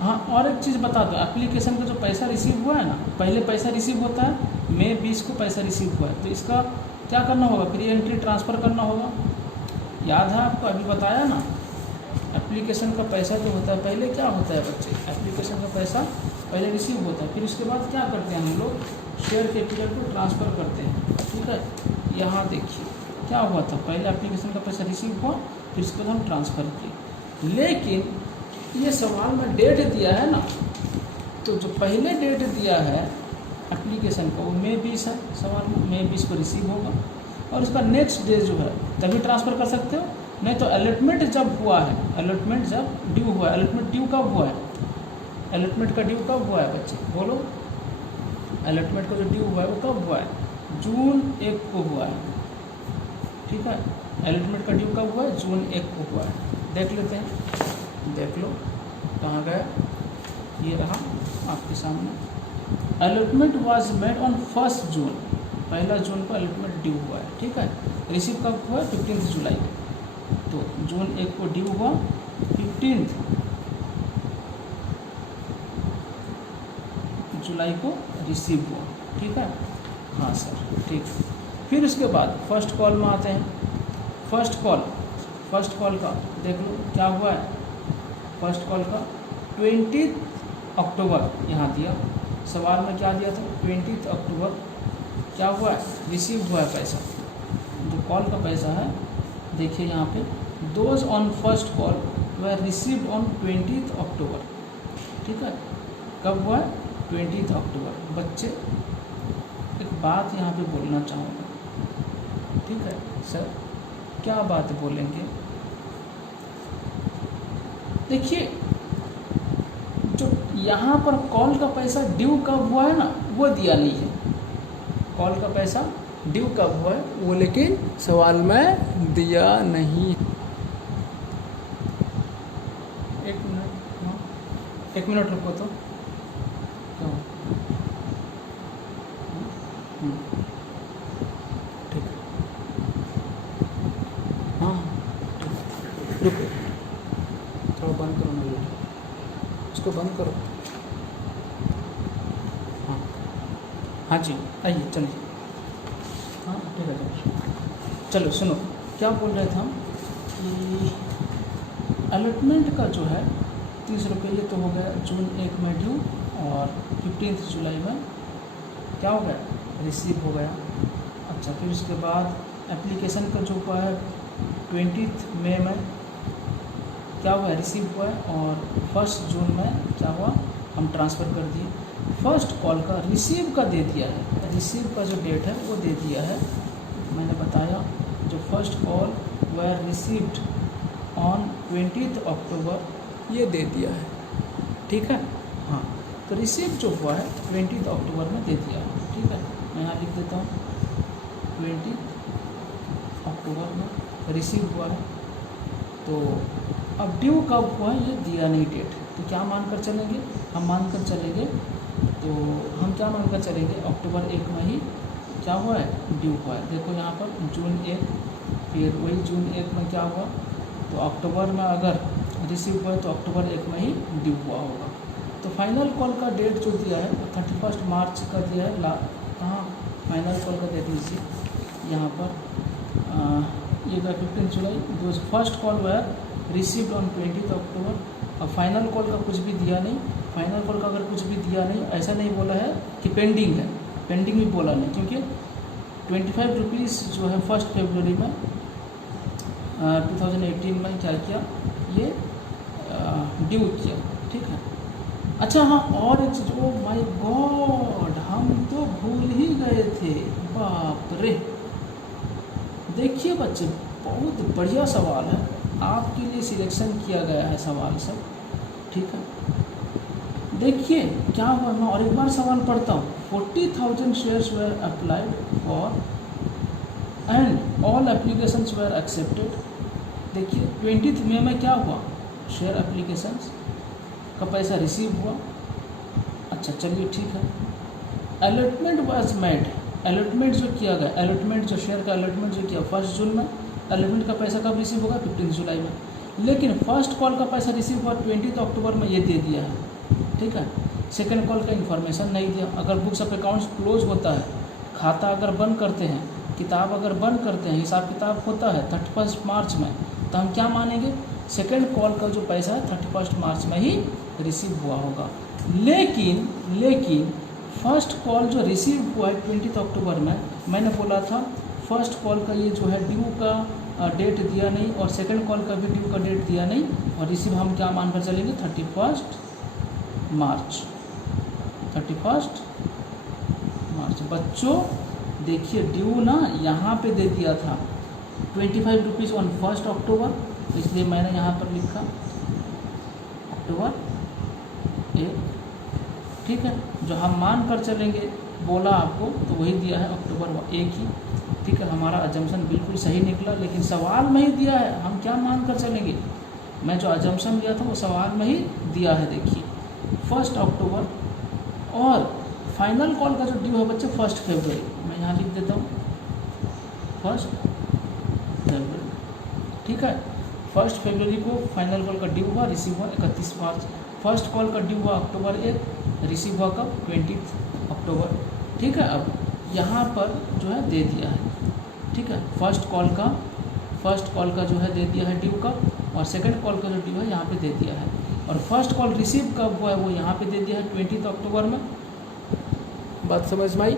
हाँ, और एक चीज़ बता दो, एप्लीकेशन का जो पैसा रिसीव हुआ है ना, पहले पैसा रिसीव होता है, मई 20 को पैसा रिसीव हुआ है, तो इसका क्या करना होगा, प्री एंट्री ट्रांसफ़र करना होगा। याद है आपको, अभी बताया ना, एप्लीकेशन का पैसा जो होता है पहले क्या होता है बच्चे, एप्लीकेशन का पैसा पहले रिसीव होता है, फिर उसके बाद क्या करते हैं हम लोग, शेयर कैपिटल को ट्रांसफ़र करते हैं, ठीक है। यहाँ देखिए क्या हुआ था, पहले एप्लीकेशन का पैसा रिसीव हुआ, फिर उसके बाद हम ट्रांसफ़र किए। लेकिन ये सवाल में डेट दिया है ना, तो जो पहले डेट दिया है एप्लीकेशन का वो मई 20 है, सवाल में मई 20 को रिसीव होगा, और उसका नेक्स्ट डे जो है तभी ट्रांसफ़र कर सकते हो। नहीं तो अलॉटमेंट जब हुआ है, अलॉटमेंट जब ड्यू हुआ है, अलॉटमेंट ड्यू कब हुआ है, अलॉटमेंट का ड्यू कब हुआ है बच्चे, बोलो। अलॉटमेंट का जो ड्यू हुआ है वो कब हुआ है, जून 1 को हुआ है, ठीक है। अलॉटमेंट का ड्यू कब हुआ है, जून 1 को हुआ है। देख लेते हैं, देख लो कहाँ गया, ये रहा आपके सामने। अलॉटमेंट वाज मेड ऑन 1 जून, 1 जून को अलॉटमेंट ड्यू हुआ है, ठीक है। रिसीव कब हुआ है, 15 जुलाई, तो जून 1 को ड्यू हुआ, 15 जुलाई को रिसीव हुआ, ठीक है। हाँ सर, ठीक। फिर उसके बाद फर्स्ट कॉल में आते हैं। फर्स्ट कॉल का देख लो क्या हुआ है, फर्स्ट कॉल का 20 अक्टूबर यहाँ दिया, सवाल में क्या दिया था, 20 अक्टूबर क्या हुआ है, रिसीव हुआ है पैसा। जो कॉल का पैसा है देखिए यहाँ पे, those on first call were received on 20 अक्टूबर, ठीक है। कब हुआ है, 20 अक्टूबर। बच्चे एक बात यहाँ पे बोलना चाहूँगा, ठीक है सर? क्या बात बोलेंगे? देखिए, जो यहाँ पर कॉल का पैसा ड्यू कब हुआ है ना, वो दिया नहीं है। कॉल का पैसा ड्यू कब हुआ है वो लेकिन सवाल में दिया नहीं। एक मिनट रुको तो। ठीक है, हाँ रुको, थोड़ा बंद करो ना वीडियो, उसको बंद करो। हाँ हाँ जी, आइए चलिए। हाँ ठीक है, चलो सुनो, क्या बोल रहे थे हम कि अलॉटमेंट का जो है 30 रुपये ये तो हो गया जून 1 में ड्यू, और 15 जुलाई में क्या हो गया, रिसीव हो गया। अच्छा, फिर उसके बाद एप्लीकेशन का जो हुआ है 20 मई में क्या हुआ, रिसीव हुआ है, और 1 जून में क्या हुआ, हम ट्रांसफ़र कर दिए। फर्स्ट कॉल का रिसीव का दे दिया है, रिसीव का जो डेट है वो दे दिया है, मैंने बताया। जो first call were received on 20 अक्टूबर ये दे दिया है, ठीक है। हाँ, तो रिसीव जो हुआ है 20 अक्टूबर में दे दिया है, ठीक है। मैं यहाँ लिख देता हूँ 20 अक्टूबर में रिसीव हुआ है। तो अब ड्यू कब हुआ है ये दिया नहीं डेट, तो क्या मानकर चलेंगे, हम मानकर चलेंगे, तो हम क्या मानकर चलेंगे, अक्टूबर 1 में ही क्या हुआ है, ड्यू हुआ है। देखो यहाँ पर जून 1, फिर वही जून 1 में क्या हुआ, तो अक्टूबर में अगर रिसीव हुआ है तो अक्टूबर 1 में ही ड्यू हुआ होगा। तो फाइनल कॉल का डेट जो दिया है 31 मार्च का दिया है। कहाँ फाइनल कॉल का डेट लीजिए, यहाँ पर ये 15 जुलाई। जो फर्स्ट कॉल हुआ है रिसीव्ड ऑन 20 अक्टूबर। अब फाइनल कॉल का कुछ भी दिया नहीं, फाइनल कॉल का अगर कुछ भी दिया नहीं, ऐसा नहीं बोला है कि पेंडिंग है, पेंडिंग भी बोला नहीं, क्योंकि 25 रुपीज़ जो है 1 फरवरी में 2018 में क्या किया, ये ड्यू किया, ठीक है। अच्छा हाँ, और एक चीज़, ओ माय गॉड, हम तो भूल ही गए थे, बाप रे। देखिए बच्चे, बहुत बढ़िया सवाल है, आपके लिए सिलेक्शन किया गया है सवाल सब, ठीक है। देखिए क्या हुआ, मैं और एक बार सवाल पढ़ता हूँ। 40,000 shares were applied for and all applications were accepted. देखिए 20 मई में क्या हुआ, शेयर एप्लीकेशंस का पैसा रिसीव हुआ। अच्छा चलिए ठीक है। अलॉटमेंट वाज मेड, अलॉटमेंट जो किया गया, अलॉटमेंट जो शेयर का अलॉटमेंट जो किया 1 जून में, अलॉटमेंट का पैसा कब रिसीव होगा, 15 जुलाई में। लेकिन फर्स्ट कॉल का पैसा रिसीव हुआ 20 अक्टूबर में, ये दे दिया है, ठीक है। सेकंड कॉल का इन्फॉर्मेशन नहीं दिया। अगर बुक्स ऑफ अकाउंट्स क्लोज होता है, खाता अगर बंद करते हैं, किताब अगर बंद करते हैं, हिसाब किताब होता है 31 मार्च में, तो हम क्या मानेंगे, सेकंड कॉल का जो पैसा है 31 मार्च में ही रिसीव हुआ होगा। लेकिन फर्स्ट कॉल जो रिसीव हुआ है 20 अक्टूबर में, मैंने बोला था फर्स्ट कॉल का ये जो है ड्यू का डेट दिया नहीं, और सेकंड कॉल का भी ड्यू का डेट दिया नहीं, और रिसीव हम क्या मानकर चलेंगे, 31 मार्च, 31 मार्च। बच्चों देखिए, ड्यू ना यहाँ पे दे दिया था 25 रुपीज़ ऑन 1 अक्टूबर, इसलिए मैंने यहाँ पर लिखा अक्टूबर 1, ठीक है। जो हम मान कर चलेंगे, बोला आपको, तो वही दिया है अक्टूबर 1 ही, ठीक है। हमारा अजम्पशन बिल्कुल सही निकला, लेकिन सवाल में ही दिया है, हम क्या मान कर चलेंगे, मैं जो अजम्पशन दिया था वो सवाल में ही दिया है। देखिए 1 अक्टूबर, और फाइनल कॉल का जो ड्यू है बच्चे 1 फरवरी, मैं यहाँ लिख देता हूँ 1 फरवरी, ठीक है। 1 फरवरी को फाइनल कॉल का ड्यू हुआ, रिसीव हुआ 31 मार्च। फर्स्ट कॉल का ड्यू हुआ अक्टूबर 1, रिसीव हुआ कब, 20 अक्टूबर, ठीक है। अब यहाँ पर जो है दे दिया है, ठीक है। फर्स्ट कॉल का जो है दे दिया है ड्यू का, और सेकंड कॉल का जो ड्यू है यहाँ पे दे दिया है, और फर्स्ट कॉल रिसीव कब हुआ है वो यहाँ पे दे दिया है 20 अक्टूबर में, बात समझ में आई।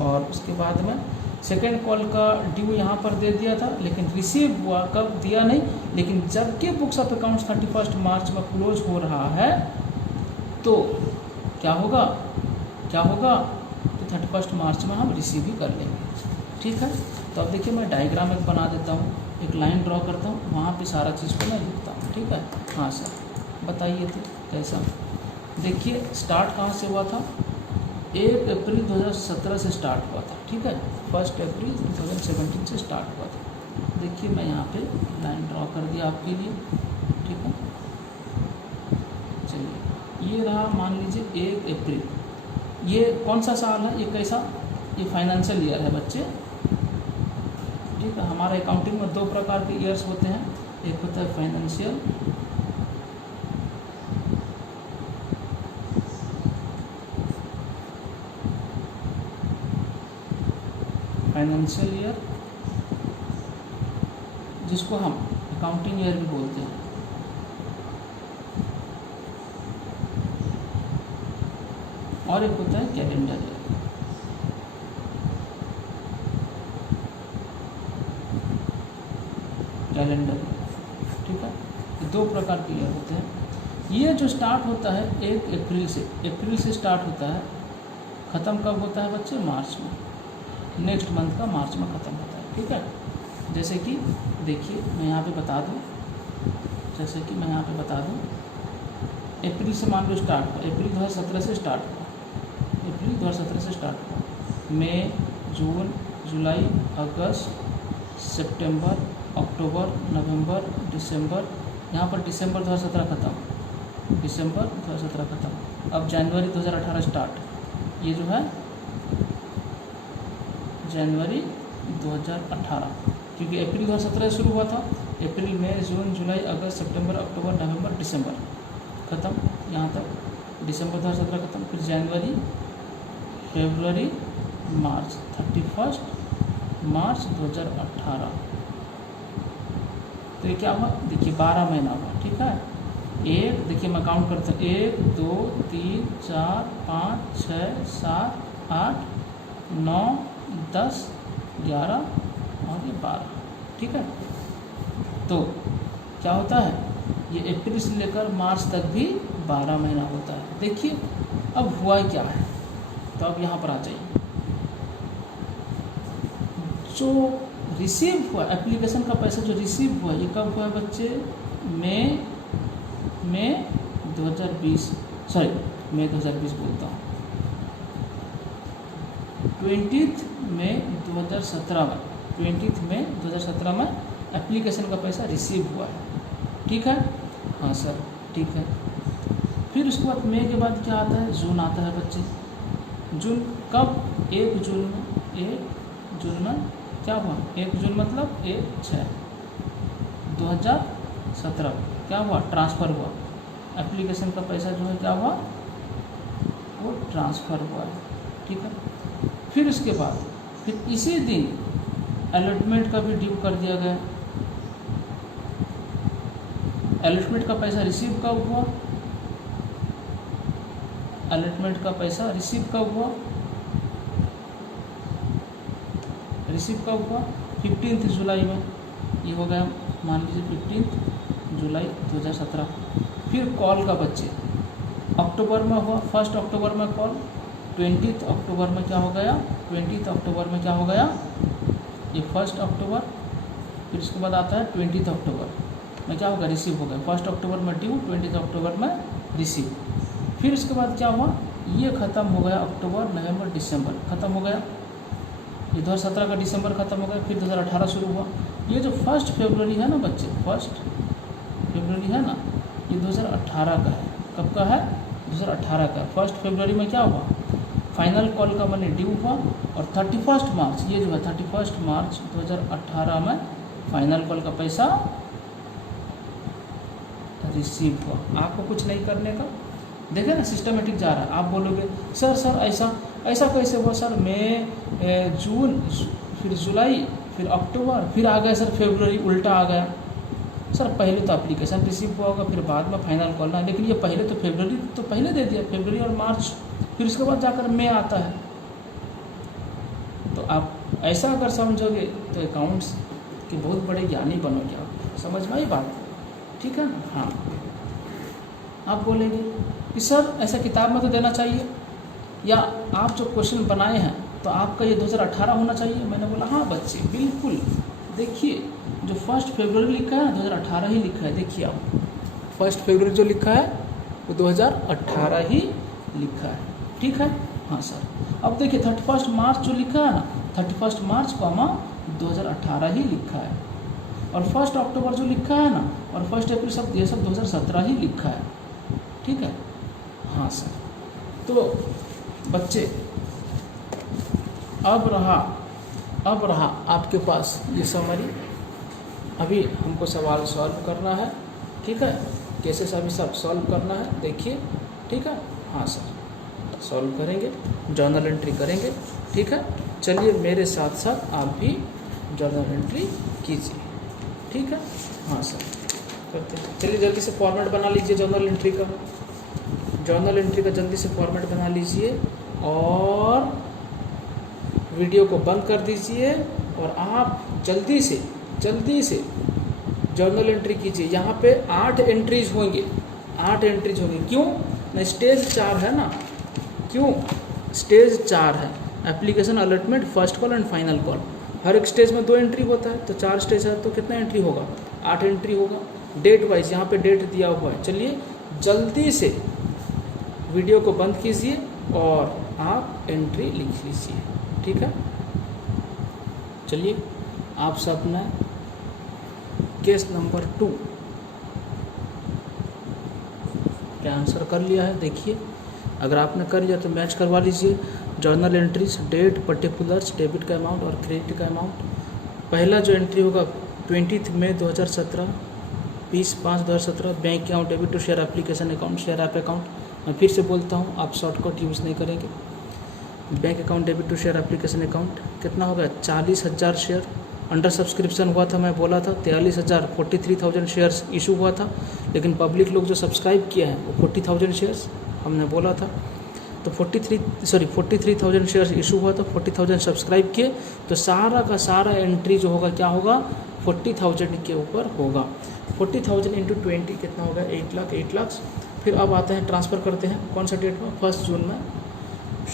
और उसके बाद में सेकंड कॉल का ड्यू यहाँ पर दे दिया था, लेकिन रिसीव हुआ कब दिया नहीं, लेकिन जबकि बुक्स ऑफ अकाउंट्स 31 मार्च में क्लोज हो रहा है, तो क्या होगा, तो 31 मार्च में हम रिसीव भी कर लेंगे। ठीक है, तो अब देखिए मैं डायग्राम एक बना देता हूँ, एक लाइन ड्रॉ करता हूँ, वहाँ पे सारा चीज़ को मैं लिखता हूँ। ठीक है, हाँ सर बताइए तो कैसा। देखिए स्टार्ट कहाँ से हुआ था, 1 अप्रैल 2017 से स्टार्ट हुआ था। ठीक है, 1 अप्रैल 2017 से स्टार्ट हुआ था। देखिए मैं यहाँ पे लाइन ड्रॉ कर दिया आपके लिए। ठीक है, चलिए ये रहा, मान लीजिए 1 अप्रैल, ये कौन सा साल है, ये कैसा, ये फाइनेंशियल ईयर है बच्चे। ठीक है, हमारे अकाउंटिंग में 2 प्रकार के ईयर्स होते हैं, एक होता है फाइनेंशियल ईयर, जिसको हम अकाउंटिंग ईयर भी बोलते हैं, और एक होता है कैलेंडर ईयर। ठीक है, ये 2 प्रकार के ईयर होते हैं। ये जो स्टार्ट होता है 1 अप्रैल से स्टार्ट होता है, ख़त्म कब होता है बच्चे, मार्च में, नेक्स्ट मंथ का मार्च में ख़त्म होता है। ठीक है, जैसे कि देखिए मैं यहाँ पे बता दूँ, अप्रैल से मान लो स्टार्ट हुआ, अप्रैल 2017 से स्टार्ट हुआ, मई, जून, जुलाई, अगस्त, सितंबर, अक्टूबर, नवंबर, दिसंबर, यहाँ पर दिसंबर 2017 ख़त्म, अब जनवरी 2018 स्टार्ट, ये जो है जनवरी 2018, क्योंकि अप्रैल 2017 शुरू हुआ था, अप्रैल, मई, जून, जुलाई, अगस्त, सितंबर, अक्टूबर, नवंबर, दिसंबर ख़त्म, यहाँ तक दिसंबर 2017 ख़त्म, फिर जनवरी, फरवरी, मार्च, 31 मार्च 2018। तो ये क्या हुआ, देखिए 12 महीना हुआ। ठीक है, एक, देखिए मैं काउंट करता हूँ, 1 2 3 4 5 6 7 8 9 10 11 और ये 12। ठीक है, तो क्या होता है, ये अप्रैल से लेकर मार्च तक भी 12 महीना होता है। देखिए अब हुआ क्या है, तो अब यहाँ पर आ जाइए, जो रिसीव हुआ एप्लीकेशन का पैसा जो रिसीव हुआ, ये कब हुआ बच्चे, मई 2020 बोलता हूँ, 20 मई 2017 में एप्लीकेशन का पैसा रिसीव हुआ है। ठीक है, हाँ सर ठीक है। फिर उसके बाद मई के बाद क्या आता है, जून आता है बच्चे। जून कब, 1 जून में क्या हुआ, 1 जून मतलब 1/6/2017 क्या हुआ, ट्रांसफ़र हुआ, एप्लीकेशन का पैसा जो है क्या हुआ, वो ट्रांसफ़र हुआ है। ठीक है, फिर उसके बाद फिर इसी दिन अलॉटमेंट का भी ड्यू कर दिया गया। अलॉटमेंट का पैसा रिसीव कब हुआ, अलॉटमेंट का पैसा रिसीव कब हुआ, 15 जुलाई में, ये हो गया मान लीजिए 15 जुलाई 2017। फिर कॉल का बच्चे अक्टूबर में हुआ, 1 अक्टूबर में कॉल, 20 अक्टूबर में क्या हो गया, ये 1 अक्टूबर, फिर इसके बाद आता है 20 अक्टूबर में क्या होगा, रिसीव हो गया। 1 अक्टूबर में ड्यू, 20 अक्टूबर में रिसीव। फिर उसके बाद क्या हुआ, ये ख़त्म हो गया, अक्टूबर, नवंबर, दिसंबर ख़त्म हो गया, ये 2017 का दिसंबर ख़त्म हो गया। फिर 2018 शुरू हुआ। ये जो 1 फरवरी है ना बच्चे, 1 फरवरी है ना, ये 2018 का है। कब का है, 2018 का। 1 फरवरी में क्या हुआ, फाइनल कॉल का मनी ड्यू हुआ, और 31 मार्च, ये जो है 31 मार्च 2018 में फाइनल कॉल का पैसा रिसीव हुआ। आपको कुछ नहीं करने का, देखे ना सिस्टमेटिक जा रहा है। आप बोलोगे सर ऐसा कैसे हुआ सर, मई, जून, फिर जुलाई, फिर अक्टूबर, फिर आ गया सर फरवरी, उल्टा आ गया। सर पहले तो एप्लीकेशन रिसीव हुआ होगा, फिर बाद में फाइनल कॉल ना, लेकिन ये पहले तो फरवरी तो पहले दे दिया, फरवरी और मार्च, फिर उसके बाद जाकर मई आता है। तो आप ऐसा अगर समझोगे तो अकाउंट्स के बहुत बड़े ज्ञानी बनोगे आप। समझ में आई बात, ठीक है ना। हाँ, आप बोलेंगे कि सर ऐसा किताब में तो देना चाहिए, या आप जो क्वेश्चन बनाए हैं तो आपका ये 2018 होना चाहिए। मैंने बोला हाँ बच्चे बिल्कुल, देखिए जो 1 फरवरी लिखा है 2018 ही लिखा है। देखिए आप 1 फरवरी जो लिखा है वो 2018 ही लिखा है, ठीक है। हाँ सर। अब देखिए 31 मार्च जो लिखा है ना, 31 मार्च 2018 ही लिखा है। और 1 अक्टूबर जो लिखा है ना और 1 अप्रैल सब ये सब 2017 ही लिखा है, ठीक है। हाँ सर। तो बच्चे अब रहा आपके पास ये समरी। अभी हमको सवाल सॉल्व करना है, ठीक है। केसेस अभी सब सॉल्व करना है, देखिए, ठीक है। हाँ सर, सॉल्व करेंगे, जर्नल एंट्री करेंगे, ठीक है। चलिए मेरे साथ साथ आप भी जर्नल एंट्री कीजिए, ठीक है। हाँ सर, करते हैं। चलिए जल्दी से फॉर्मेट बना लीजिए जर्नल एंट्री का। जर्नल एंट्री का जल्दी से फॉर्मेट बना लीजिए और वीडियो को बंद कर दीजिए और आप जल्दी से जर्नल एंट्री कीजिए। यहाँ पे 8 एंट्रीज होंगे, 8 एंट्रीज होंगे। क्यों ना, स्टेज 4 है ना, क्यों स्टेज 4 है, application allotment, first call and final call. हर एक स्टेज में 2 एंट्री होता है, तो 4 स्टेज है तो कितना एंट्री होगा, 8 एंट्री होगा। डेट वाइज यहाँ पे डेट दिया हुआ है। चलिए जल्दी से वीडियो को बंद कीजिए और आप एंट्री लिख लीजिए, ठीक है। चलिए आप सब ने केस नंबर 2 क्या आंसर कर लिया है, देखिए। अगर आपने कर लिया तो मैच करवा लीजिए journal entries, date, particulars, debit का अमाउंट और क्रेडिट का अमाउंट। पहला जो एंट्री होगा 20 मई 2017, 20/5/2017, bank account debit to share application account, share app account. मैं फिर से बोलता हूँ, आप शॉर्टकट यूज़ नहीं करेंगे। Bank account debit to share application account कितना होगा, 40,000 शेयर। अंडर सब्सक्रिप्शन हुआ था, मैं बोला था 43,000 शेयर्स इशू हुआ था, लेकिन पब्लिक लोग जो सब्सक्राइब किया है वो 40,000 शेयर्स हमने बोला था। तो 43,000 शेयर्स इशू हुआ था, 40,000 सब्सक्राइब किए, तो सारा का सारा एंट्री जो होगा क्या होगा, 40,000 के ऊपर होगा। 40,000 इंटू 20 कितना होगा, 8 लाख। फिर अब आते हैं, ट्रांसफ़र करते हैं कौन सा डेट में, 1 जून में।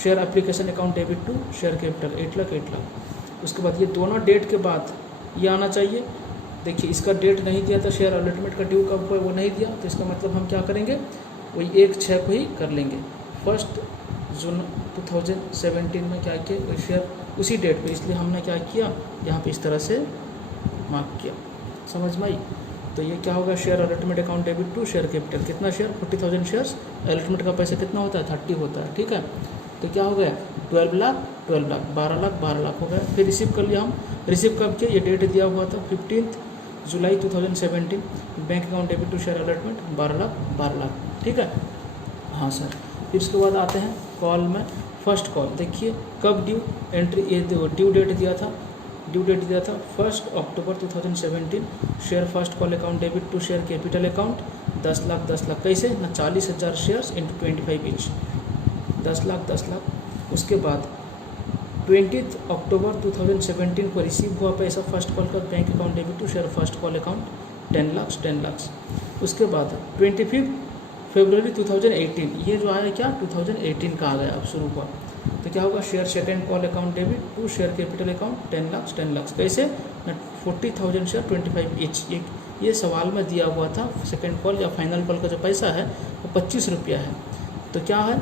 Share application account debit to share capital 8 lakh. उसके बाद ये दोनों डेट के बाद ये आना चाहिए। देखिए इसका डेट नहीं दिया था, शेयर अलॉटमेंट का ड्यू कब हुआ वो नहीं दिया, तो इसका मतलब हम क्या करेंगे, वही 1/6 को ही कर लेंगे। 1 जून 2017 में क्या किया, वही शेयर उसी डेट पे, इसलिए हमने क्या किया, यहाँ पे इस तरह से मार्क किया। समझ में आई। तो ये क्या होगा, share allotment account debit to share capital, कितना शेयर, 40,000 शेयर्स। अलॉटमेंट का पैसा कितना होता है, 30 होता है, ठीक है। तो क्या हो गया, 12 लाख, 12 लाख हो गया। फिर रिसीव कर लिया हम, रिसीव कब किया, ये डेट दिया हुआ था 15 जुलाई 2017। Bank account debit to share allotment 12 lakh, ठीक है। हाँ सर। फिर उसके बाद आते हैं कॉल में, फर्स्ट कॉल। देखिए कब ड्यू, एंट्री ये ड्यू डेट दिया था 1 अक्टूबर 2017। Share first call account debit to share capital account 10 lakh. कैसे ना, 40,000 शेयर्स इंटू 25 ईच, 10 लाख। उसके बाद 20 अक्टूबर 2017 को रिसीव हुआ पैसा फर्स्ट कॉल का, bank account debit to share first call account 10 lakh. उसके बाद 25 फरवरी 2018, ये जो आया क्या, 2018 का आ गया, अब शुरू हुआ। तो क्या होगा, share second call account debit to share capital account 10 lakh. कैसे, 40,000 शेयर 25 ईच। ये सवाल में दिया हुआ था, सेकेंड कॉल या फाइनल कॉल का जो पैसा है वो 25 रुपया है। तो क्या है,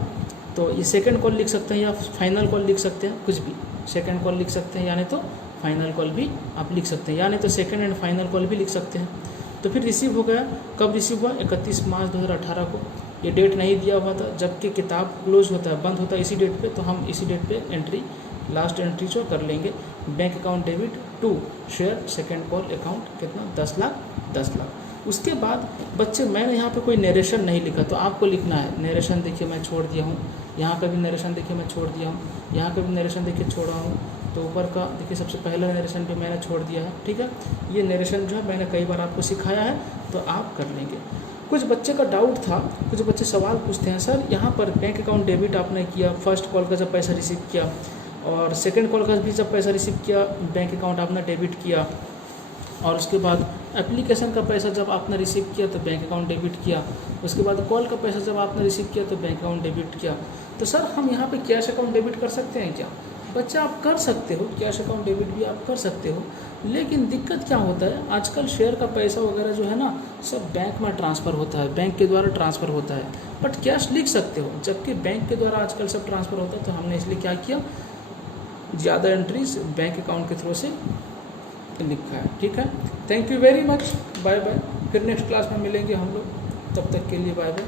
तो ये सेकंड कॉल लिख सकते हैं या फाइनल कॉल लिख सकते हैं, कुछ भी। सेकंड कॉल लिख सकते हैं, यानी तो फाइनल कॉल भी आप लिख सकते हैं, यानी तो सेकंड एंड फाइनल कॉल भी लिख सकते हैं। तो फिर रिसीव हो गया, कब रिसीव हुआ, 31 मार्च 2018 को। ये डेट नहीं दिया हुआ था, जबकि किताब क्लोज होता है, बंद होता है इसी डेट पे, तो हम इसी डेट पे एंट्री, लास्ट एंट्री जो कर लेंगे। Bank account debit to share second call account कितना, 10 लाख। उसके बाद बच्चे मैंने यहाँ पे कोई नरेशन नहीं लिखा, तो आपको लिखना है। नरेशन देखिए मैं छोड़ दिया हूँ, यहाँ पे भी नरेशन देखिए मैं छोड़ दिया हूँ, यहाँ पे भी नरेशन देखिए छोड़ा हूँ। तो ऊपर का देखिए सबसे पहला नरेशन भी मैंने छोड़ दिया है, ठीक है। ये नरेशन जो है मैंने कई बार आपको सिखाया है, तो आप कर लेंगे। कुछ बच्चे का डाउट था, कुछ बच्चे सवाल पूछते हैं, सर यहाँ पर बैंक अकाउंट डेबिट आपने किया, फर्स्ट कॉल का जब पैसा रिसीव किया, और सेकेंड कॉल का भी जब पैसा रिसीव किया बैंक अकाउंट आपने डेबिट किया, और उसके बाद एप्लीकेशन का पैसा जब आपने रिसीव किया तो बैंक अकाउंट डेबिट किया, उसके बाद कॉल का पैसा जब आपने रिसीव किया तो बैंक अकाउंट डेबिट किया। तो सर हम यहाँ पे कैश अकाउंट डेबिट कर सकते हैं क्या? बच्चा आप कर सकते हो, कैश अकाउंट डेबिट भी आप कर सकते हो, लेकिन दिक्कत क्या होता है, आजकल शेयर का पैसा वगैरह जो है ना सब बैंक में ट्रांसफ़र होता है, बैंक के द्वारा ट्रांसफ़र होता है। बट कैश लिख सकते हो, जबकि बैंक के द्वारा आजकल सब ट्रांसफ़र होता है। तो हमने इसलिए क्या किया, ज़्यादा एंट्रीज बैंक अकाउंट के थ्रू से लिखा है। ठीक है, thank you very much, bye bye. फिर नेक्स्ट क्लास में मिलेंगे हम लोग, तब तक के लिए बाय बाय।